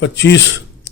25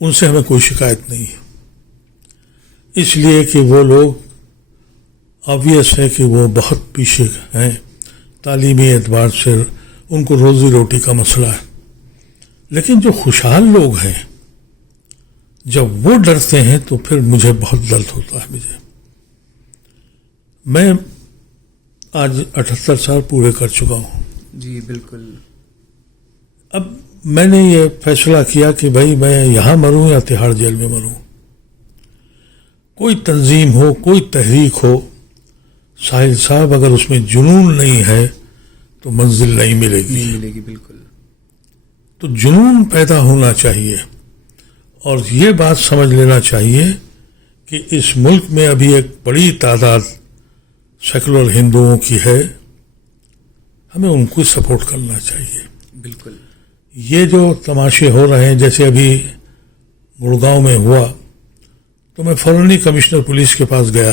ان سے ہمیں کوئی شکایت نہیں ہے، اس لیے کہ وہ لوگ آبویس ہے کہ وہ بہت پیچھے ہیں تعلیمی اعتبار سے، ان کو روزی روٹی کا مسئلہ ہے. لیکن جو خوشحال لوگ ہیں جب وہ ڈرتے ہیں تو پھر مجھے بہت درد ہوتا ہے. میں آج 78 سال پورے کر چکا ہوں. جی بالکل. اب میں نے یہ فیصلہ کیا کہ بھائی میں یہاں مروں یا تہاڑ جیل میں مروں. کوئی تنظیم ہو، کوئی تحریک ہو، ساحل صاحب اگر اس میں جنون نہیں ہے تو منزل نہیں ملے گی. بالکل. تو جنون پیدا ہونا چاہیے، اور یہ بات سمجھ لینا چاہیے کہ اس ملک میں ابھی ایک بڑی تعداد سیکولر ہندوؤں کی ہے، ہمیں ان کو سپورٹ کرنا چاہیے. بالکل. یہ جو تماشے ہو رہے ہیں، جیسے ابھی گڑگاؤں میں ہوا، تو میں فوراً کمشنر پولیس کے پاس گیا.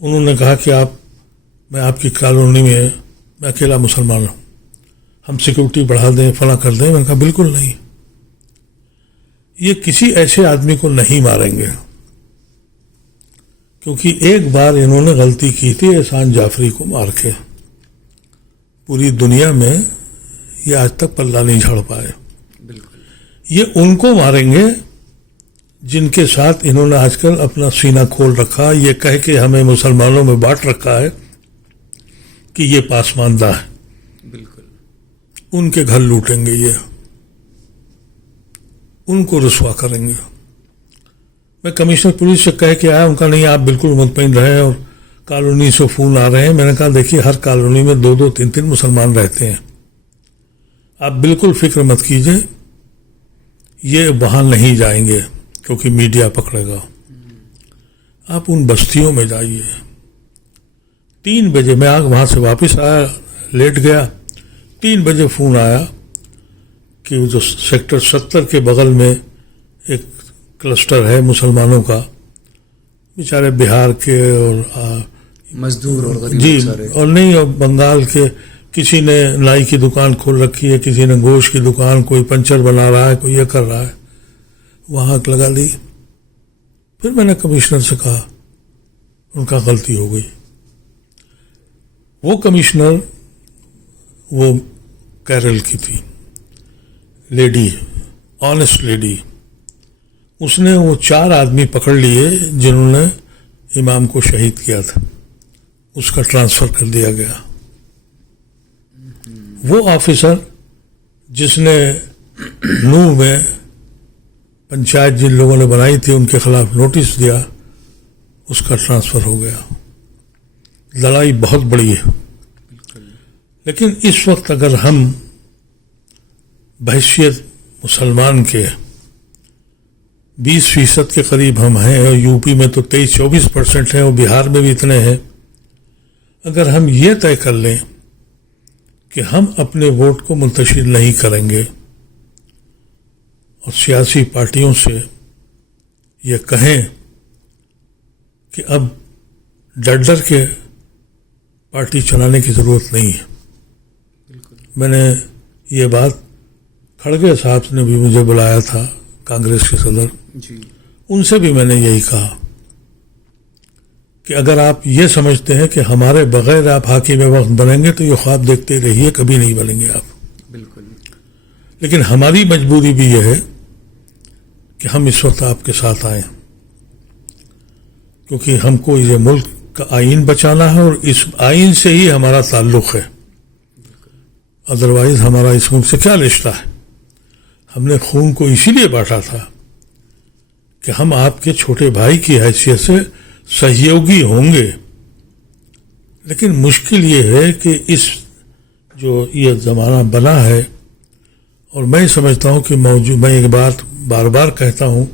انہوں نے کہا کہ میں آپ کی کالونی میں اکیلا مسلمان ہوں، ہم سیکورٹی بڑھا دیں، فلاں کر دیں. میں نے کہا بالکل نہیں، یہ کسی ایسے آدمی کو نہیں ماریں گے، کیونکہ ایک بار انہوں نے غلطی کی تھی احسان جعفری کو مار کے. پوری دنیا میں یہ آج تک پلہ نہیں جھاڑ پائے. بالکل. یہ ان کو ماریں گے جن کے ساتھ انہوں نے آج کل اپنا سینہ کھول رکھا، یہ کہہ کے ہمیں مسلمانوں میں بانٹ رکھا ہے کہ یہ پاسماندہ ہے. بالکل. ان کے گھر لوٹیں گے، یہ ان کو رسوا کریں گے. میں کمشنر پولیس سے کہہ کے آیا، ان کا نہیں، آپ بالکل مطمئن رہیں. اور کالونی سے فون آ رہے ہیں. میں نے کہا دیکھیے ہر کالونی میں 2 3 مسلمان رہتے ہیں، آپ بالکل فکر مت کیجئے، یہ وہاں نہیں جائیں گے کیونکہ میڈیا پکڑے گا. آپ ان بستیوں میں جائیے. 3 بجے میں وہاں سے واپس آیا، لیٹ گیا. 3 بجے فون آیا کہ جو سیکٹر 70 کے بغل میں ایک کلسٹر ہے مسلمانوں کا، بیچارے بہار کے اور مزدور اور غریب جی سارے. اور نہیں، اور بنگال کے، کسی نے نائی کی دکان کھول رکھی ہے، کسی نے گوشت کی دکان، کوئی پنچر بنا رہا ہے، کوئی یہ کر رہا ہے، وہاں آگ لگا دی. پھر میں نے کمشنر سے کہا، ان کا غلطی ہو گئی. وہ کمشنر وہ کیرل کی تھی، لیڈی، آنیسٹ لیڈی. اس نے وہ 4 آدمی پکڑ لیے جنہوں نے امام کو شہید کیا تھا، اس کا ٹرانسفر کر دیا گیا. وہ آفیسر جس نے نوح میں پنچایت جن لوگوں نے بنائی تھی ان کے خلاف نوٹس دیا، اس کا ٹرانسفر ہو گیا. لڑائی بہت بڑی ہے. لیکن اس وقت اگر ہم بحیثیت مسلمان کے 20% کے قریب ہم ہیں، اور یو پی میں تو 23-24% ہیں، اور بہار میں بھی اتنے ہیں، اگر ہم یہ طے کر لیں کہ ہم اپنے ووٹ کو منتشر نہیں کریں گے، اور سیاسی پارٹیوں سے یہ کہیں کہ اب ڈر کے پارٹی چلانے کی ضرورت نہیں ہے. میں نے یہ بات، کھڑگے صاحب نے بھی مجھے بلایا تھا، کانگریس کے صدر، جی. ان سے بھی میں نے یہی کہا کہ اگر آپ یہ سمجھتے ہیں کہ ہمارے بغیر آپ حاکم وقت بنیں گے تو یہ خواب دیکھتے رہیے، کبھی نہیں بنیں گے آپ. بالکل. لیکن ہماری مجبوری بھی یہ ہے کہ ہم اس وقت آپ کے ساتھ آئیں، کیونکہ ہم کو یہ ملک کا آئین بچانا ہے، اور اس آئین سے ہی ہمارا تعلق ہے. ادروائز ہمارا اس ملک سے کیا رشتہ ہے؟ ہم نے خون کو اسی لیے بانٹا تھا کہ ہم آپ کے چھوٹے بھائی کی حیثیت سے سہیوگی ہوں گے. لیکن مشکل یہ ہے کہ اس جو یہ زمانہ بنا ہے، اور میں سمجھتا ہوں کہ میں ایک بات بار بار کہتا ہوں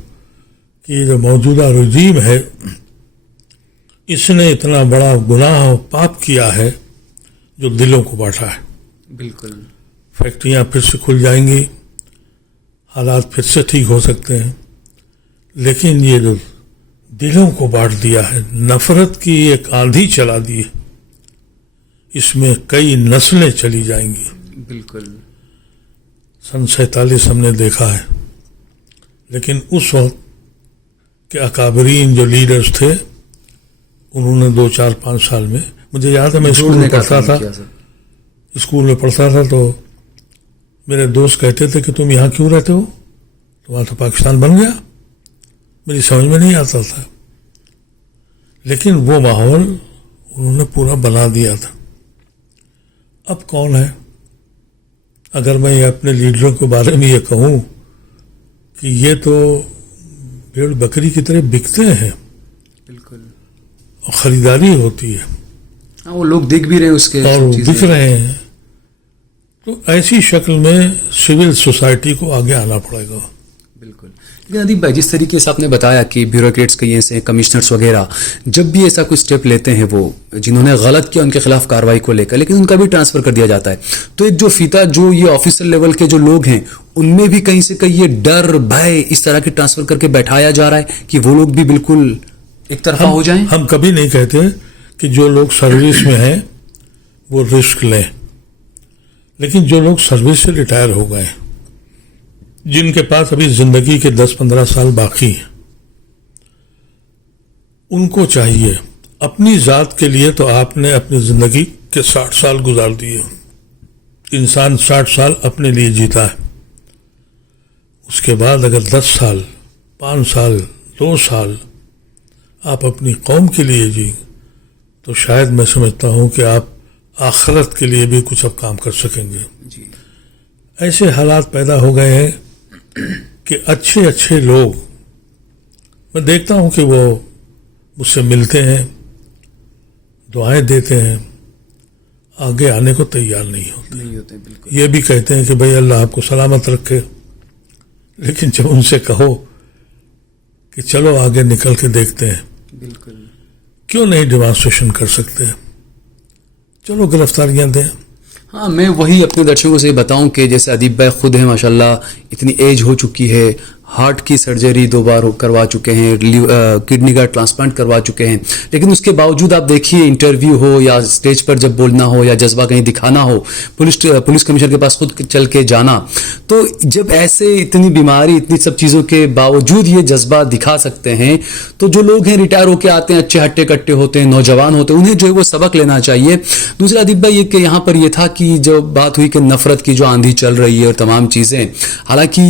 کہ یہ جو موجودہ رجیم ہے، اس نے اتنا بڑا گناہ اور پاپ کیا ہے جو دلوں کو بانٹا ہے. بالکل. فیکٹریاں پھر سے کھل جائیں گی، حالات پھر سے ٹھیک ہو سکتے ہیں، لیکن یہ جو دلوں کو بانٹ دیا ہے، نفرت کی ایک آندھی چلا دی ہے، اس میں کئی نسلیں چلی جائیں گی. بالکل. سن 47 ہم نے دیکھا ہے، لیکن اس وقت کے اکابرین جو لیڈرز تھے انہوں نے 2 4 5 سال میں، مجھے یاد ہے میں اسکول میں پڑھتا تھا، تو میرے دوست کہتے تھے کہ تم یہاں کیوں رہتے ہو، تمہارا تو پاکستان بن گیا. میری سمجھ میں نہیں آتا تھا، لیکن وہ ماحول انہوں نے پورا بنا دیا تھا. اب کون ہے؟ اگر میں اپنے لیڈروں کے بارے میں یہ کہوں کہ یہ تو بھیڑ بکری کی طرح بکتے ہیں، بالکل، اور خریداری ہوتی ہے، ہاں وہ لوگ دیکھ بھی رہے ہیں اس کے اور بک رہے ہیں. تو ایسی شکل میں سول سوسائٹی کو آگے آنا پڑے گا. بالکل. لیکن ادیب بھائی، جس طریقے سے آپ نے بتایا کہ بیوروکریٹس کئی ایسے کمشنرز وغیرہ جب بھی ایسا کوئی اسٹیپ لیتے ہیں، وہ جنہوں نے غلط کیا ان کے خلاف کارروائی کو لے کر، لیکن ان کا بھی ٹرانسفر کر دیا جاتا ہے. تو ایک جو فیتا جو یہ آفیسر لیول کے جو لوگ ہیں ان میں بھی کہیں سے کہیں یہ ڈر بھے اس طرح کی ٹرانسفر کر کے بیٹھایا جا رہا ہے کہ وہ لوگ بھی بالکل ایک طرفہ ہو جائیں. ہم کبھی نہیں کہتے کہ جو لوگ سروس میں ہیں وہ رسک لیں، لیکن جو لوگ سروس سے ریٹائر ہو گئے، جن کے پاس ابھی زندگی کے 10-15 سال باقی ہیں، ان کو چاہیے. اپنی ذات کے لیے تو آپ نے اپنی زندگی کے 60 سال گزار دیے. انسان 60 سال اپنے لیے جیتا ہے. اس کے بعد اگر 10 سال 5 سال 2 سال آپ اپنی قوم کے لیے جی، تو شاید میں سمجھتا ہوں کہ آپ آخرت کے لیے بھی کچھ اب کام کر سکیں گے. جی. ایسے حالات پیدا ہو گئے ہیں کہ اچھے لوگ، میں دیکھتا ہوں کہ وہ مجھ سے ملتے ہیں، دعائیں دیتے ہیں، آگے آنے کو تیار نہیں ہوتے. بالکل. یہ بھی کہتے ہیں کہ بھئی اللہ آپ کو سلامت رکھے، لیکن جب ان سے کہو کہ چلو آگے نکل کے دیکھتے ہیں، بالکل، کیوں نہیں ڈیمانسٹریشن کر سکتے، چلو گرفتاریاں دیں. ہاں میں وہی اپنے درشکوں سے بتاؤں کہ جیسے ادیب بھائی خود ہیں ماشاءاللہ، اتنی ایج ہو چکی ہے، ہارٹ کی سرجری 2 بار کروا چکے ہیں، کڈنی کا ٹرانسپلانٹ کروا چکے ہیں، لیکن اس کے باوجود آپ دیکھیے انٹرویو ہو یا اسٹیج پر جب بولنا ہو یا جذبہ کہیں دکھانا ہو، پولیس کمشنر کے پاس خود چل کے جانا، تو جب ایسے اتنی بیماری اتنی سب چیزوں کے باوجود یہ جذبہ دکھا سکتے ہیں، تو جو لوگ ہیں ریٹائر ہو کے آتے ہیں، اچھے ہٹے کٹے ہوتے ہیں، نوجوان ہوتے ہیں، انہیں جو ہے وہ سبق لینا چاہیے. دوسرا ادیب بھائی یہ کہ یہاں پر یہ تھا کہ جو بات ہوئی کہ نفرت کی جو آندھی چل رہی ہے اور تمام چیزیں، حالانکہ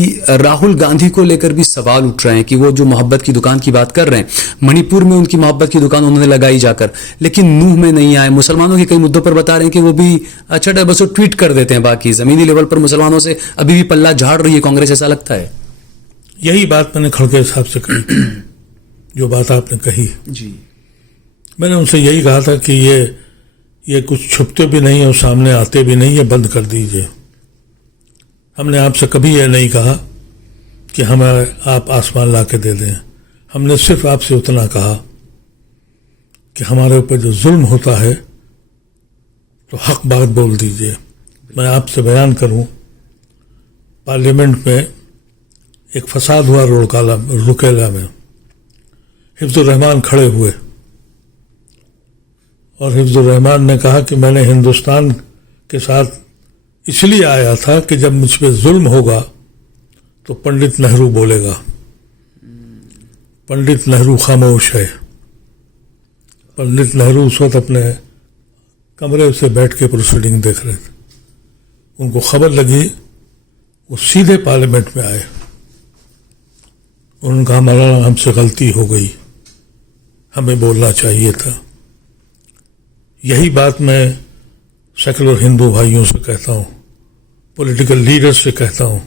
راہل گاندھی کو لے کر بھی سوال اٹھ رہے ہیں کہ وہ جو محبت کی دکان کی بات کر رہے ہیں، منی پور میں ان کی محبت کی دکان انہوں نے لگائی جا کر، لیکن نوح میں نہیں آئے. مسلمانوں کے کئی مدعوں پر بتا رہے ہیں کہ وہ بھی اچھا بس وہ ٹویٹ کر دیتے ہیں، باقی زمینی لیول پر مسلمانوں سے ابھی بھی پلہ جھاڑ رہی ہے کانگریس، ایسا لگتا ہے. یہی بات میں نے کھڑکے صاحب سے کہی جو بات آپ نے کہی. جی. میں نے ان سے یہی کہا تھا کہ یہ کچھ چھپتے بھی نہیں اور سامنے آتے بھی نہیں، یہ بند کر دیجئے. ہم نے آپ سے کبھی یہ نہیں کہا کہ ہمیں آپ آسمان لا کے دے دیں. ہم نے صرف آپ سے اتنا کہا کہ ہمارے اوپر جو ظلم ہوتا ہے تو حق بات بول دیجئے. میں آپ سے بیان کروں، پارلیمنٹ میں ایک فساد ہوا روکیلا میں، حفظ الرحمان کھڑے ہوئے اور حفظ الرحمان نے کہا کہ میں نے ہندوستان کے ساتھ اس لیے آیا تھا کہ جب مجھ پہ ظلم ہوگا تو پنڈت نہرو بولے گا. پنڈت نہرو خاموش ہے. پنڈت نہرو اس وقت اپنے کمرے سے بیٹھ کے پروسیڈنگ دیکھ رہے تھے. ان کو خبر لگی، وہ سیدھے پارلیمنٹ میں آئے. انہوں نے کہا مولانا ہم سے غلطی ہو گئی، ہمیں بولنا چاہیے تھا. یہی بات میں سیکولر ہندو بھائیوں سے کہتا ہوں، پولیٹیکل لیڈر سے کہتا ہوں،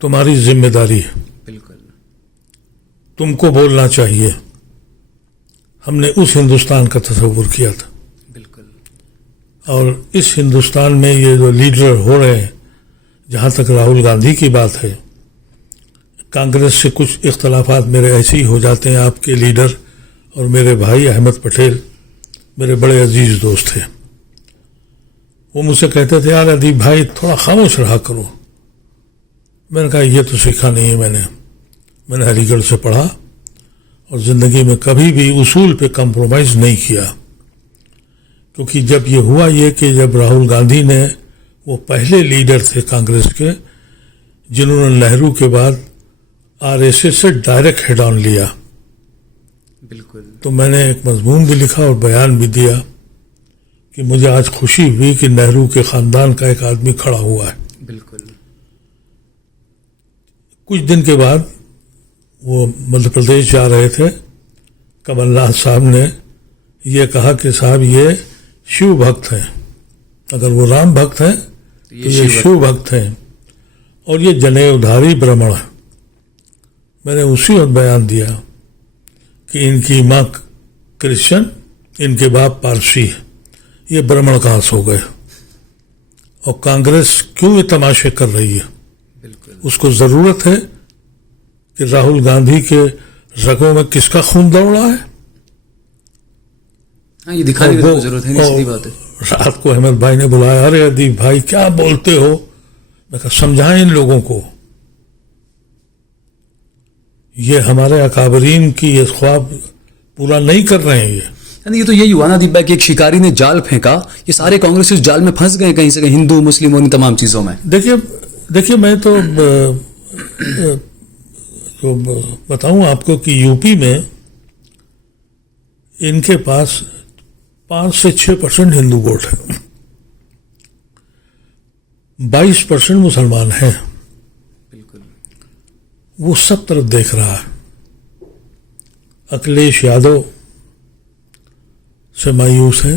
تمہاری ذمہ داری ہے، بالکل تم کو بولنا چاہیے. ہم نے اس ہندوستان کا تصور کیا تھا، بالکل. اور اس ہندوستان میں یہ جو لیڈر ہو رہے ہیں، جہاں تک راہل گاندھی کی بات ہے، کانگریس سے کچھ اختلافات میرے ایسے ہی ہو جاتے ہیں. آپ کے لیڈر اور میرے بھائی احمد پٹیل میرے بڑے عزیز دوست تھے، وہ مجھ سے کہتے تھے یار ادیب بھائی تھوڑا خاموش رہا کرو. میں نے کہا یہ تو سیکھا نہیں ہے میں نے علی گڑھ سے پڑھا اور زندگی میں کبھی بھی اصول پہ کمپرومائز نہیں کیا. کیونکہ جب یہ ہوا یہ کہ جب راہل گاندھی نے، وہ پہلے لیڈر تھے کانگریس کے جنہوں نے نہرو کے بعد RSS سے ڈائریکٹ ہیڈ آن لیا. بالکل. تو میں نے ایک مضمون بھی لکھا اور بیان بھی دیا کہ مجھے آج خوشی ہوئی کہ نہرو کے خاندان کا ایک آدمی کھڑا ہوا ہے. بالکل. کچھ دن کے بعد وہ مدھیہ پردیش جا رہے تھے. کمل ناتھ صاحب نے یہ کہا کہ صاحب یہ شیو بھکت ہیں, اگر وہ رام بھکت ہیں تو یہ شیو بھکت ہیں, اور یہ جنیودھاری برہمن ہے. میں نے اسی وقت بیان دیا کہ ان کی ماں کرسچن, ان کے باپ پارسی ہے, یہ برہمن کہاں سے ہو گئے, اور کانگریس کیوں یہ تماشے کر رہی ہے. بالکل. اس کو ضرورت ہے کہ راہل گاندھی کے رگوں میں کس کا خون دوڑ رہا ہے. ہاں, یہ دکھانے کی ضرورت ہے, سیدھی بات ہے. رات کو احمد بھائی نے بلایا, ارے ادیب بھائی کیا بولتے ہو. میں کہا سمجھائیں ان لوگوں کو, یہ ہمارے اکابرین کی یہ خواب پورا نہیں کر رہے ہیں. یہ تو یہی ہوا نا دیپ بھائی کہ ایک شکاری نے جال پھینکا, یہ سارے کانگریس اس جال میں پھنس گئے کہیں سے کہیں, ہندو مسلم ان تمام چیزوں میں. دیکھیے میں تو بتاؤں آپ کو کہ یو پی میں ان کے پاس 5 سے 6% ہندو ووٹ ہے, 22% مسلمان ہیں. بالکل. وہ سب طرف دیکھ رہا ہے. اکھلیش یادو سے مایوس ہے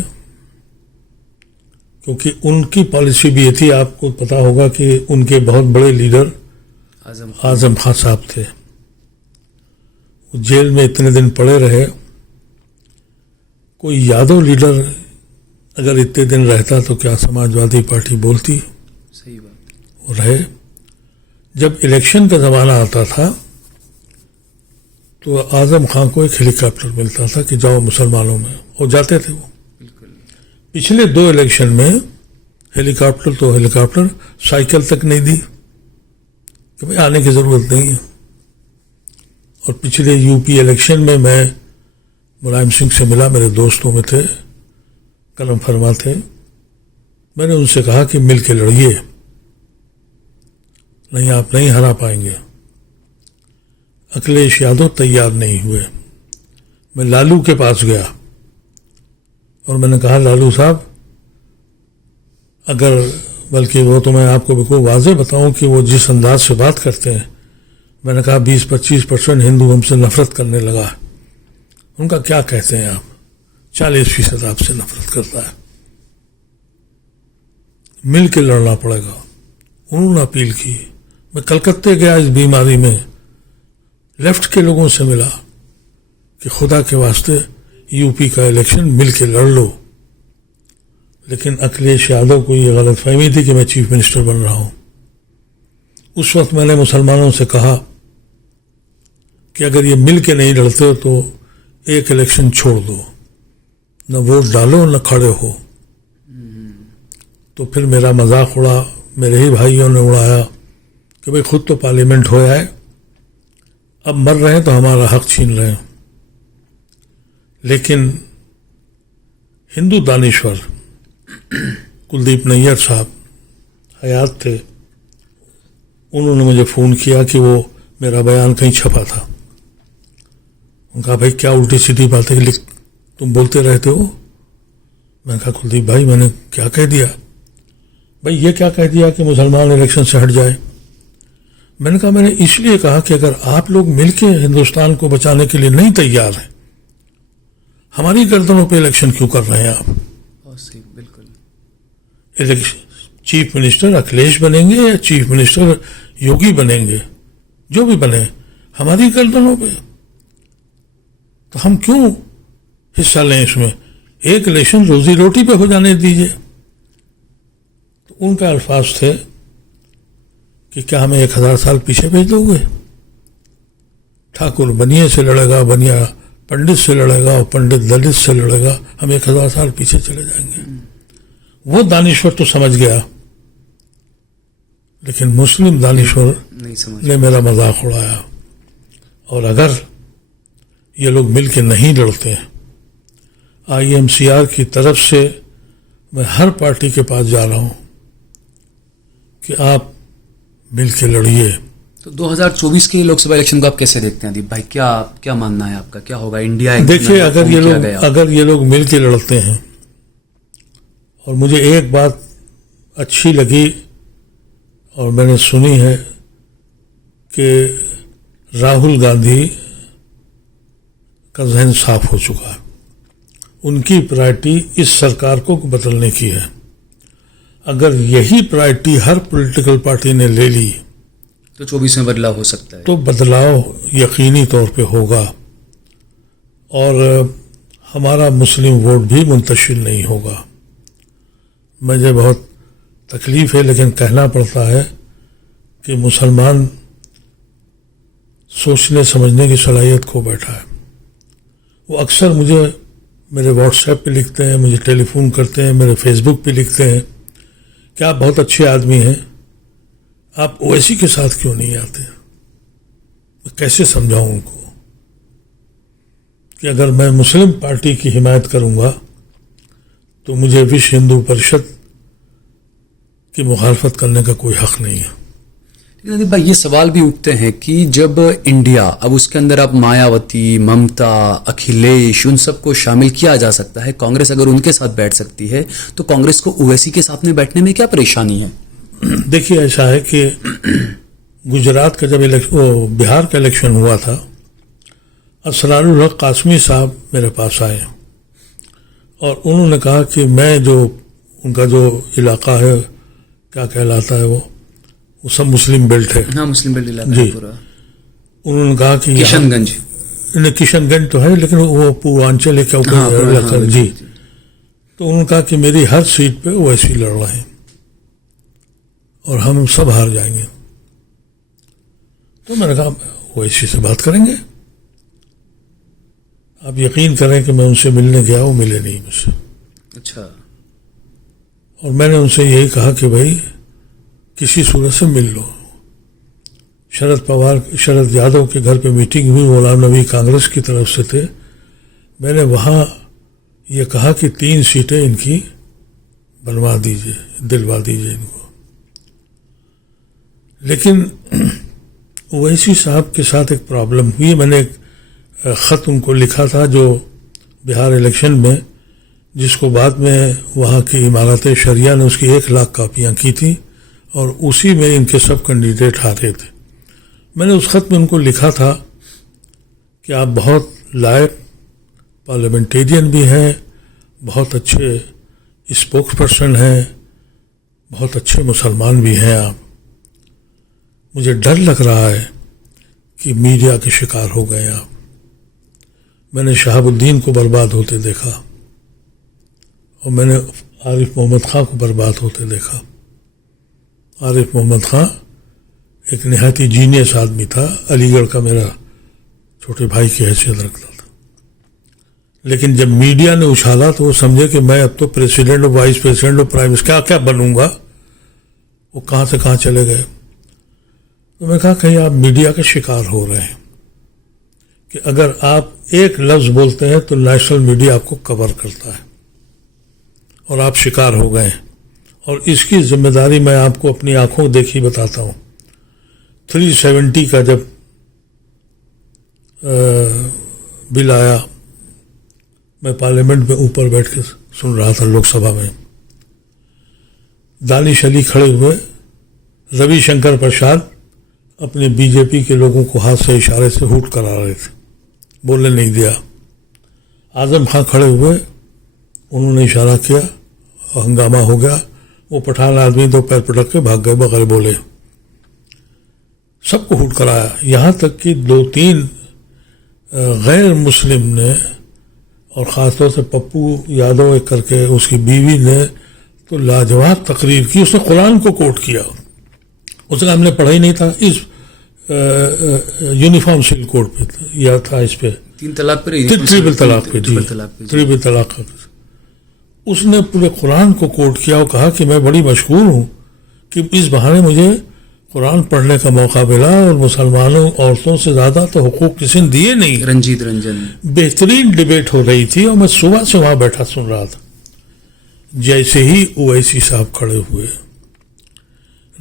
کیونکہ ان کی پالیسی بھی یہ تھی. آپ کو پتا ہوگا کہ ان کے بہت بڑے لیڈر اعظم خان صاحب تھے, وہ جیل میں اتنے دن پڑے رہے. کوئی یادو لیڈر اگر اتنے دن رہتا تو کیا سماجوادی پارٹی بولتی. صحیح بات. وہ رہے. جب الیکشن کا زمانہ آتا تھا تو اعظم خان کو ایک ہیلی کاپٹر ملتا تھا کہ جاؤ مسلمانوں میں, اور جاتے تھے وہ. بالکل. پچھلے 2 الیکشن میں ہیلی کاپٹر سائیکل تک نہیں دی کہ بھائی آنے کی ضرورت نہیں ہے. اور پچھلے یو پی الیکشن میں میں ملائم سنگھ سے ملا, میرے دوستوں میں تھے, قلم فرما تھے. میں نے ان سے کہا کہ مل کے لڑیے, نہیں آپ نہیں ہرا پائیں گے. اکھلیش یادو تیار نہیں ہوئے. میں لالو کے پاس گیا اور میں نے کہا لالو صاحب اگر, بلکہ وہ تو میں آپ کو بالکل واضح بتاؤں کہ وہ جس انداز سے بات کرتے ہیں, میں نے کہا 20-25% ہندو ہم سے نفرت کرنے لگا. ان کا کیا کہتے ہیں آپ, 40% آپ سے نفرت کرتا ہے. مل کے لڑنا پڑے گا. انہوں نے اپیل کی. میں کلکتے گیا اس بیماری میں, لیفٹ کے لوگوں سے ملا کہ خدا کے واسطے یو پی کا الیکشن مل کے لڑ لو. لیکن اکھلیش یادو کو یہ غلط فہمی تھی کہ میں چیف منسٹر بن رہا ہوں. اس وقت میں نے مسلمانوں سے کہا کہ اگر یہ مل کے نہیں لڑتے تو ایک الیکشن چھوڑ دو, نہ ووٹ ڈالو نہ کھڑے ہو. تو پھر میرا مذاق اڑا, میرے ہی بھائیوں نے اڑایا کہ بھئی خود تو پارلیمنٹ ہوا ہے, اب مر رہے ہیں تو ہمارا حق چھین رہے ہیں. لیکن ہندو دانشور کلدیپ نیر صاحب حیات تھے, انہوں نے مجھے فون کیا کہ وہ میرا بیان کہیں چھپا تھا. ان کہا بھائی کیا الٹی سیدھی باتیں تم بولتے رہتے ہو. میں نے کہا کلدیپ بھائی میں نے کیا کہہ دیا. بھائی یہ کیا کہہ دیا کہ مسلمان الیکشن سے ہٹ جائے. میں نے کہا میں نے اس لیے کہا کہ اگر آپ لوگ مل کے ہندوستان کو بچانے کے لیے نہیں تیار ہیں, ہماری گردنوں پہ الیکشن کیوں کر رہے ہیں آپ. بالکل. چیف منسٹر اکھلیش بنیں گے یا چیف منسٹر یوگی بنیں گے, جو بھی بنے, ہماری گردنوں پہ. تو ہم کیوں حصہ لیں اس میں. ایک الیکشن روزی روٹی پہ ہو جانے دیجیے. تو ان کا الفاظ تھے کہ کیا ہمیں 1000 سال پیچھے بھیج دو گے. ٹھاکر بنیے سے لڑے گا, بنیا پنڈت سے لڑے گا, اور پنڈت دلت سے لڑے گا, ہم 1000 سال پیچھے چلے جائیں گے. وہ دانشور تو سمجھ گیا, لیکن مسلم دانشور نے میرا مذاق اڑایا. اور اگر یہ لوگ مل کے نہیں لڑتے, IMCR کی طرف سے میں ہر پارٹی کے پاس جا رہا ہوں کہ آپ مل کے لڑیے. تو 2024 کے لوک سبھا الیکشن کو آپ کیسے دیکھتے ہیں ادیب بھائی؟ کیا ماننا ہے آپ کا؟ کیا ہوگا؟ انڈیا دیکھیے، اگر یہ لوگ مل کے لڑتے ہیں، اور مجھے ایک بات اچھی لگی اور میں نے سنی ہے کہ راہل گاندھی کا ذہن صاف ہو چکا ہے، ان کی پرائرٹی اس سرکار کو بدلنے کی ہے۔ اگر یہی پرائرٹی ہر پولیٹیکل پارٹی نے لے لی تو 24 میں بدلاؤ ہو سکتا ہے، تو بدلاؤ یقینی طور پہ ہوگا، اور ہمارا مسلم ووٹ بھی منتشر نہیں ہوگا۔ مجھے بہت تکلیف ہے، لیکن کہنا پڑتا ہے کہ مسلمان سوچنے سمجھنے کی صلاحیت کھو بیٹھا ہے۔ وہ اکثر مجھے میرے واٹس ایپ پہ لکھتے ہیں، مجھے ٹیلی فون کرتے ہیں، میرے فیس بک پہ لکھتے ہیں کہ آپ بہت اچھے آدمی ہیں، آپ اویسی کے ساتھ کیوں نہیں آتے؟ میں کیسے سمجھاؤں ان کو کہ اگر میں مسلم پارٹی کی حمایت کروں گا تو مجھے وشو ہندو پریشد کی مخالفت کرنے کا کوئی حق نہیں ہے۔ لیکن ادیب بھائی، یہ سوال بھی اٹھتے ہیں کہ جب انڈیا، اب اس کے اندر اب مایاوتی، ممتا، اکھلیش، ان سب کو شامل کیا جا سکتا ہے، کانگریس اگر ان کے ساتھ بیٹھ سکتی ہے تو کانگریس کو اویسی کے ساتھ میں بیٹھنے میں کیا پریشانی ہے؟ دیکھیے، ایسا ہے کہ گجرات کا جب بہار کا الیکشن ہوا تھا، اسرار الحق قاسمی صاحب میرے پاس آئے اور انہوں نے کہا کہ میں جو ان کا جو علاقہ ہے، کیا کہلاتا ہے وہ سب مسلم بیلٹ ہے، ہاں مسلم بیلٹ علاقہ جی، پورا، انہوں نے کہا کہ کشن گنج، کشن گنج تو ہے لیکن وہ پورانچل ہے، کیا جی، تو انہوں نے کہا کہ میری ہر سیٹ پہ وہ ایسی لڑ رہے ہیں اور ہم سب ہار جائیں گے۔ تو میں نے کہا وہ اسی سے بات کریں گے۔ آپ یقین کریں کہ میں ان سے ملنے گیا، وہ ملے نہیں مجھ سے۔ اچھا، اور میں نے ان سے یہی کہا کہ بھائی کسی صورت سے مل لو۔ شرد یادو کے گھر پہ میٹنگ ہوئی، غلام نبی کانگریس کی طرف سے تھے، میں نے وہاں یہ کہا کہ 3 سیٹیں ان کی بنوا دیجیے، دلوا دیجیے ان کو۔ لیکن اویسی صاحب کے ساتھ ایک پرابلم ہوئی۔ میں نے ایک خط ان کو لکھا تھا جو بہار الیکشن میں، جس کو بعد میں وہاں کی امارت شریعہ نے اس کی 1 لاکھ کاپیاں کی تھیں، اور اسی میں ان کے سب کینڈیڈیٹ ہارے تھے۔ میں نے اس خط میں ان کو لکھا تھا کہ آپ بہت لائق پارلیمنٹیرین بھی ہیں، بہت اچھے اسپوکس پرسن ہیں، بہت اچھے مسلمان بھی ہیں آپ۔ مجھے ڈر لگ رہا ہے کہ میڈیا کے شکار ہو گئے آپ۔ میں نے شہاب الدین کو برباد ہوتے دیکھا، اور میں نے عارف محمد خان کو برباد ہوتے دیکھا۔ عارف محمد خان ایک نہایتی جینیس آدمی تھا، علی گڑھ کا میرا چھوٹے بھائی کی حیثیت رکھتا تھا، لیکن جب میڈیا نے اچھالا تو وہ سمجھے کہ میں اب تو پریسیڈنٹ اور وائس پریسیڈنٹ اور پرائم منسٹر کیا بنوں گا، وہ کہاں سے کہاں چلے گئے۔ تو میں کہا کہیں آپ میڈیا کے شکار ہو رہے ہیں کہ اگر آپ ایک لفظ بولتے ہیں تو نیشنل میڈیا آپ کو کور کرتا ہے، اور آپ شکار ہو گئے ہیں۔ اور اس کی ذمہ داری میں آپ کو اپنی آنکھوں دیکھی بتاتا ہوں۔ 370 کا جب بل آیا، میں پارلیمنٹ میں اوپر بیٹھ کے سن رہا تھا، لوک سبھا میں دانش علی کھڑے ہوئے، روی شنکر پرساد اپنے بی جے پی کے لوگوں کو ہاتھ سے اشارے سے ہوٹ کرا رہے تھے، بولنے نہیں دیا۔ اعظم خان کھڑے ہوئے، انہوں نے اشارہ کیا، ہنگامہ ہو گیا۔ وہ پٹھان آدمی 2 پیر پٹک کے بھاگ گئے بغیر بولے، سب کو ہوٹ کرایا۔ یہاں تک کہ 2-3 غیر مسلم نے، اور خاص طور سے پپو یادو ایک کر کے اس کی بیوی نے تو لاجواب تقریر کی۔ اس نے قرآن کو کوٹ کیا، اس نے ہم نے پڑھا ہی نہیں تھا، اس یونیفارم سول کوڈ پہ یا تھا، اس پہ 3 طلاق پہ، ٹریپل طلاق پہ، ٹریپل طلاق۔ اس نے پورے قرآن کو کوٹ کیا اور کہا کہ میں بڑی مشکور ہوں کہ اس بہانے مجھے قرآن پڑھنے کا موقع ملا، اور مسلمانوں عورتوں سے زیادہ تو حقوق کسی نے دیے نہیں۔ رنجیت رنجن، بہترین ڈیبیٹ ہو رہی تھی، اور میں صبح سے وہاں بیٹھا سن رہا تھا۔ جیسے ہی اویسی صاحب کھڑے ہوئے،